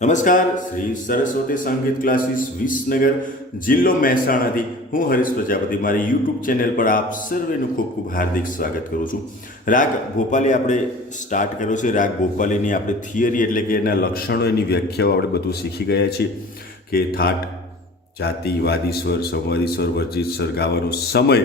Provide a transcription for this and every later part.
નમસ્કાર, શ્રી સરસ્વતી સંગીત ક્લાસીસ વિસનગર, જિલ્લો મહેસાણાથી હું હરીશ પ્રજાપતિ. મારી યુટ્યુબ ચેનલ પર આપ સર્વેનું ખૂબ ખૂબ હાર્દિક સ્વાગત કરું છું. રાગ ભોપાલી આપણે સ્ટાર્ટ કર્યો છે. રાગ ભોપાલીની આપણે થિયરી એટલે કે એના લક્ષણો, એની વ્યાખ્યાઓ આપણે બધું શીખી ગયા છીએ કે થાટ, જાતિ વાદી સ્વર સંવાદી સ્વર વર્જિત સ્વર ગાવાનો સમય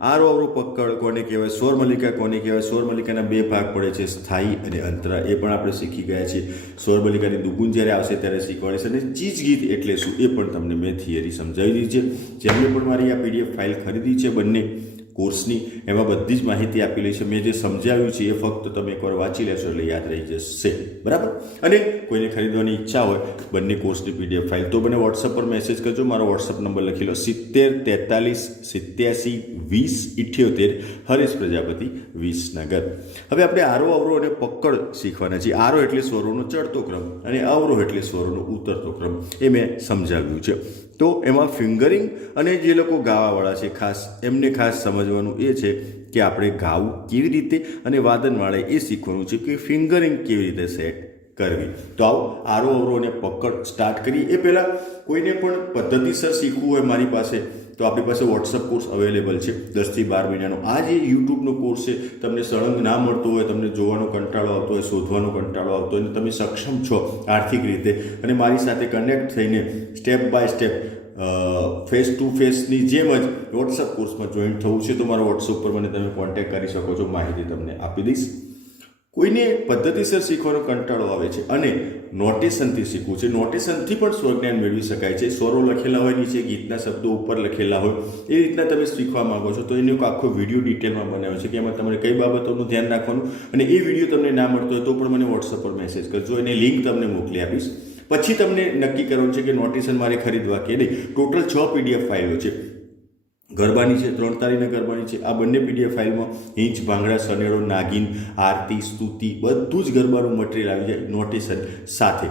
આરો અવરો પકડ કોને કહેવાય સ્વર મલ્લિકા કોને કહેવાય? સ્વર મલ્લિકાના બે ભાગ પડે છે, સ્થાયી અને અંતરા. એ પણ આપણે શીખી ગયા છીએ. સ્વર મલ્લિકાની દુગુન જ્યારે આવશે ત્યારે શીખવાડીશ અને ચીજ ગીત એટલે શું એ પણ તમને મેં થિયરી સમજાવી દીધી છે. જેમને પણ મારી આ પીડીએફ ફાઇલ ખરીદી છે બંને. કોર્સની એમાં બધી જ માહિતી આપેલી છે મેં જે સમજાવ્યું છે એ ફક્ત તમે એકવાર વાંચી લેશો એટલે યાદ રહી જશે. બરાબર? અને કોઈને ખરીદવાની ઈચ્છા હોય, બંને કોર્સની પીડીએફ ફાઇલ તો મને વોટ્સઅપ પર મેસેજ કરજો. મારો વોટ્સઅપ નંબર લખી લો. સિત્તેર, તેતાલીસ, સિત્યાસી, વીસ, ઇઠ્યોતેર, હરેશ પ્રજાપતિ, વિસનગર. હવે આપણે આરો, અવરો અને પકડ શીખવાના છીએ. આરો એટલે સ્વરોનો ચડતો ક્રમ અને અવરો એટલે સ્વરોનો ઉતરતો ક્રમ. એ મેં સમજાવ્યું છે. તો એમાં ફિંગરિંગ અને જે લોકો ગાવાવાળા છે, ખાસ એમને ખાસ સમજવાનું એ છે કે આપણે ગાવું કેવી રીતે અને વાદન વાળે એ શીખવાનું છે કે ફિંગરિંગ કેવી રીતે સેટ કરવી. તો આવો આરો અવરો પકડ સ્ટાર્ટ કરીએ. એ પહેલાં કોઈને પણ પદ્ધતિસર શીખવું હોય મારી પાસે તો આપણી પાસે વોટ્સઅપ કોર્સ અવેલેબલ છે દસથી બાર મહિનાનો. આ જે યુટ્યુબનો કોર્સ છે, તમને સળંગ ના મળતો હોય, તમને જોવાનો કંટાળો આવતો હોય, શોધવાનો કંટાળો આવતો હોય, અને તમે સક્ષમ છો આર્થિક રીતે. અને મારી સાથે કનેક્ટ થઈને step by step face to face જેમ જ વોટ્સઅપ કોર્સમાં જોઈન થવું છે. તો મારા વોટ્સઅપ પર મને તમે કોન્ટેક્ટ કરી શકો છો, માહિતી તમને આપી દઈશ. કોઈને પદ્ધતિસર શીખવાનો કંટાળો આવે છે અને નોટેશનથી શીખવું છે. નોટેશનથી પણ સ્વજ્ઞાન મેળવી શકાય છે. સ્વરો લખેલા હોય, નીચે ગીતના શબ્દો ઉપર લખેલા હોય, એ રીતના તમે શીખવા માંગો છો. તો એનો એક આખો વીડિયો ડિટેલમાં બનાવ્યો છે કે એમાં તમારે કઈ બાબતોનું ધ્યાન રાખવાનું અને એ વીડિયો તમને ના મળતો હોય તો પણ મને વોટ્સઅપ પર મેસેજ કરજો. એને લિંક તમને મોકલી આપીશ. પછી તમને નક્કી કરવાનું છે કે નોટેશન મારે ખરીદવા કે નહીં. ટોટલ છ પીડીએફ ફાઇલો છે. ગરબાની છે ત્રણ તારીખના ગરબાની છે આ બંને પીડીએફ ફાઇલમાં હિંચ ભાંગડા સનેડો નાગિન આરતી સ્તુતિ બધું જ ગરબાનું મટીરિયલ આવી જાય નોટેશન સાથે.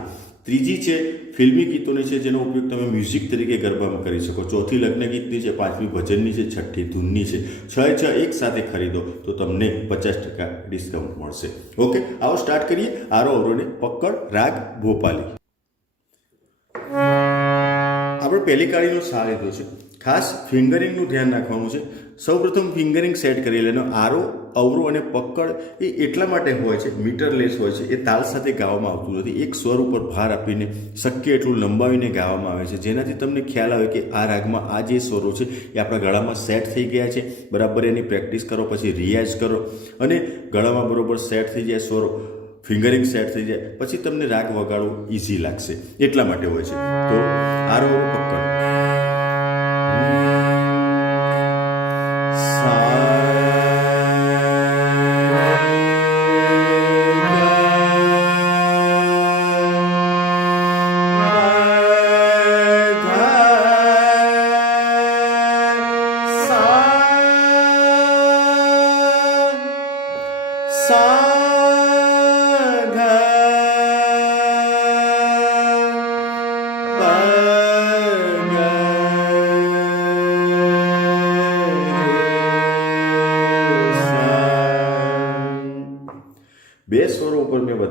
ત્રીજી છે ફિલ્મી ગીતોની છે જેનો ઉપયોગ તમે મ્યુઝિક તરીકે ગરબામાં કરી શકો. ચોથી લગ્ન ગીતની છે પાંચમી ભજનની છે છઠ્ઠી ધૂનની છે. છ છ એક સાથે ખરીદો તો તમને પચાસ ટકા ડિસ્કાઉન્ટ મળશે. ઓકે આવો સ્ટાર્ટ કરીએ. આરો અવરોને પકડ રાગ ભોપાલી. આપણે પહેલી કાળીનો સા લીધો છે. ખાસ ફિંગરિંગનું ધ્યાન રાખવાનું છે. સૌપ્રથમ ફિંગરિંગ સેટ કરી લેનો આરો, અવરો અને પકડ એ એટલા માટે હોય છે, મીટરલેસ હોય છે, એ તાલ સાથે ગાવામાં આવતું નથી. એક સ્વર ઉપર ભાર આપીને શક્ય એટલું લંબાવીને ગાવામાં આવે છે. જેનાથી તમને ખ્યાલ આવે કે આ રાગમાં આ જે સ્વરો છે એ આપણા ગળામાં સેટ થઈ ગયા છે. બરાબર એની પ્રેક્ટિસ કરો, પછી રિયાઝ કરો અને ગળામાં બરોબર સેટ થઈ જાય સ્વરો, ફિંગરિંગ સેટ થઈ જાય, પછી તમને રાગ વગાડવું ઇઝી લાગશે. એટલા માટે હોય છે. તો આરો પકડ. બે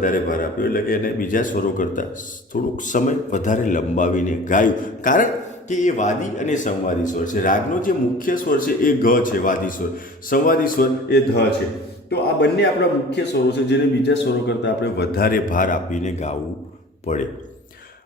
વધારે ભાર આપ્યો એટલે કે એને બીજા સ્વરો કરતાં થોડુંક સમય વધારે લંબાવીને ગાયું. કારણ કે એ વાદી અને સંવાદી સ્વર છે. રાગનો જે મુખ્ય સ્વર છે એ ગ છે, વાદી સ્વર. સંવાદી સ્વર એ ધ છે. તો આ બંને આપણા મુખ્ય સ્વરો છે, જેને બીજા સ્વરો કરતાં આપણે વધારે ભાર આપીને ગાવું પડે.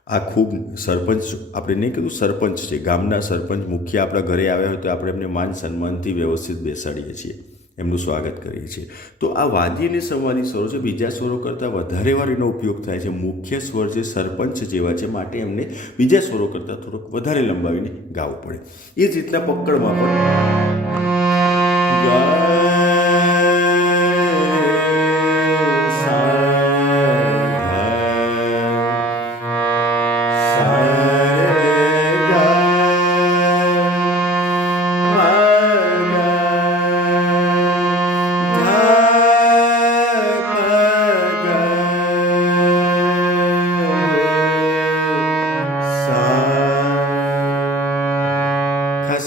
આ ખૂબ સરપંચ, આપણે નહીં કીધું સરપંચ છે. ગામના સરપંચ મુખ્ય આપણા ઘરે આવ્યા હોય તો આપણે એમને માન સન્માનથી વ્યવસ્થિત બેસાડીએ છીએ. એમનું સ્વાગત કરીએ છીએ. તો આ વાદી અને સંવાદી સ્વરો છે. બીજા સ્વરો કરતાં વધારે વાર એનો ઉપયોગ થાય છે. મુખ્ય સ્વર જે સરપંચ જેવા છે માટે એમને બીજા સ્વરો કરતાં થોડોક વધારે લંબાવીને ગાવું પડે. એ જ રીતના પકડમાં ખાસ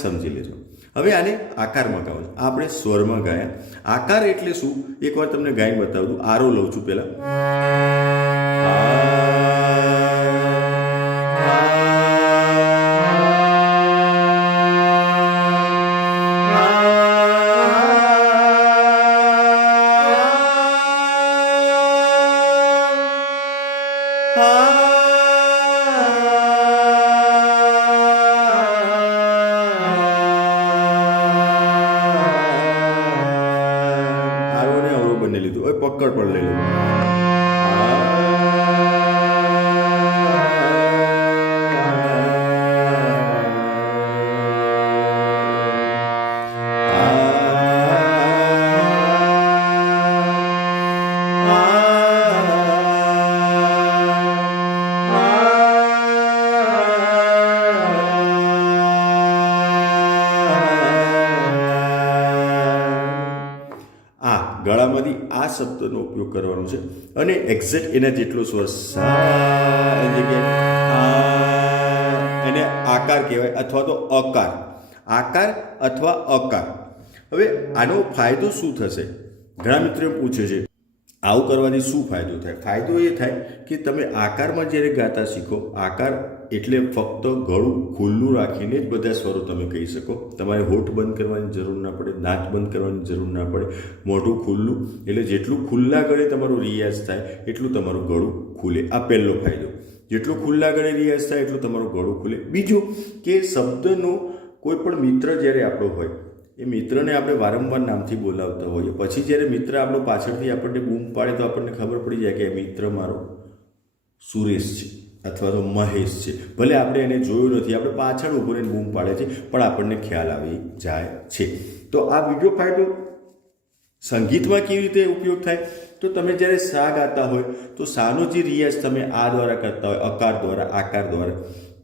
સમજી લેજો. હવે આને આકારમાં ગાવું આ આપણે સ્વરમાં ગાયા. આકાર એટલે શું? એકવાર તમને ગાઈને બતાવું. આરો લઉં છું પહેલાં. લીધું હવે ગળામાંથી આ શબ્દનો ઉપયોગ કરવાનો છે. અને એક્ઝેક્ટ એના જેટલો સ્વર એને આકાર કહેવાય અથવા તો અકાર. આકાર અથવા અકાર. હવે આનો ફાયદો શું થશે? ઘણા મિત્રો પૂછે છે, આવું કરવાથી શું ફાયદો થાય? ફાયદો એ થાય કે તમે આકારમાં જ્યારે ગાતા શીખો, આકાર એટલે ફક્ત ગળું ખુલ્લું રાખીને જ બધા સ્વરો તમે કહી શકો. તમારે હોઠ બંધ કરવાની જરૂર ના પડે, નાક બંધ કરવાની જરૂર ના પડે, મોઢું ખુલ્લું. એટલે જેટલું ખુલ્લા ગળે તમારો રિયાઝ થાય, એટલું તમારું ગળું ખુલે. આ પહેલો ફાયદો. જેટલું ખુલ્લા ગળે રિયાઝ થાય, એટલું તમારું ગળું ખુલે. બીજું કે શબ્દનો કોઈ પણ મિત્ર જ્યારે આપણો હોય, એ મિત્રને આપણે વારંવાર નામથી બોલાવતા હોઈએ. પછી જ્યારે મિત્ર આપણો પાછળથી આપણને બૂમ પાડે તો આપણને ખબર પડી જાય કે મિત્ર મારો સુરેશ છે. અથવા તો મહેશ છે. ભલે આપણે એને જોયું નથી, આપણે પાછળ ઊભો રહીને બૂમ પાડે છે, પણ આપણને ખ્યાલ આવી જાય છે. તો આ વીડિયો ફાયદો સંગીતમાં કેવી રીતે ઉપયોગ થાય? તો તમે જ્યારે સા ગાતા હોય, તો સાનો જે રિયાઝ તમે આ દ્વારા કરતા હોય, અકાર દ્વારા, આકાર દ્વારા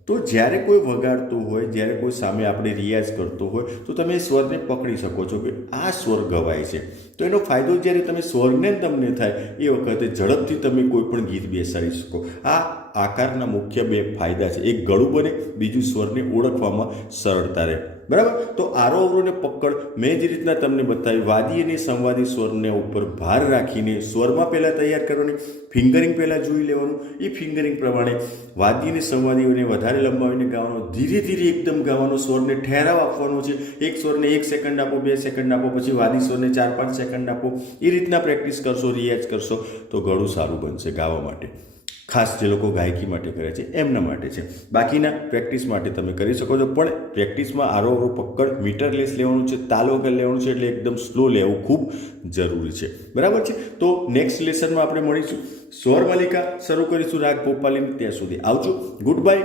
તો જ્યારે કોઈ વગાડતું હોય, જ્યારે કોઈ સામે આપણે રિયાઝ કરતો હોય, તો તમે એ સ્વરને પકડી શકો છો કે આ સ્વર ગવાય છે. તો એનો ફાયદો જ્યારે તમે સ્વરને તમને થાય, એ વખતે ઝડપથી તમે કોઈ પણ ગીત બેસાડી શકો. આ આકારના મુખ્ય બે ફાયદા છે. એક ગળું બને, બીજું સ્વરને ઓળખવામાં સરળતા રહે. બરાબર? તો આરો અવરોને પકડ, મેં જે રીતના તમને બતાવી વાદી અને સંવાદી સ્વરને ઉપર ભાર રાખીને સ્વરમાં પહેલાં તૈયાર કરવાની, ફિંગરિંગ પહેલાં જોઈ લેવાનું. એ ફિંગરિંગ પ્રમાણે વાદી અને સંવાદીઓને વધારે લંબાવીને ગાવાનો, ધીરે ધીરે એકદમ ગાવાનો સ્વરને ઠેરાવ આપવાનો છે. એક સ્વરને એક સેકન્ડ આપો, બે સેકન્ડ આપો, પછી વાદી સ્વરને ચાર પાંચ સેકન્ડ આપો. એ રીતના પ્રેક્ટિસ કરશો, રિયાઝ કરશો, તો ઘણું સારું બનશે ગાવા માટે. ખાસ જે લોકો ગાયકી માટે કરે છે, એમના માટે છે. બાકીના પ્રેક્ટિસ માટે તમે કરી શકો છો, પણ પ્રેક્ટિસમાં આરો આરો પકડ મીટરલેસ લેવાનું છે, તાલ વગર લેવાનું છે, એટલે એકદમ સ્લો લેવું ખૂબ જરૂરી છે. બરાબર છે? તો નેક્સ્ટ લેસનમાં આપણે મળીશું. સ્વર માલિકા શરૂ કરીશું રાગ ભોપાલીની ત્યાં સુધી. આવજો. Good bye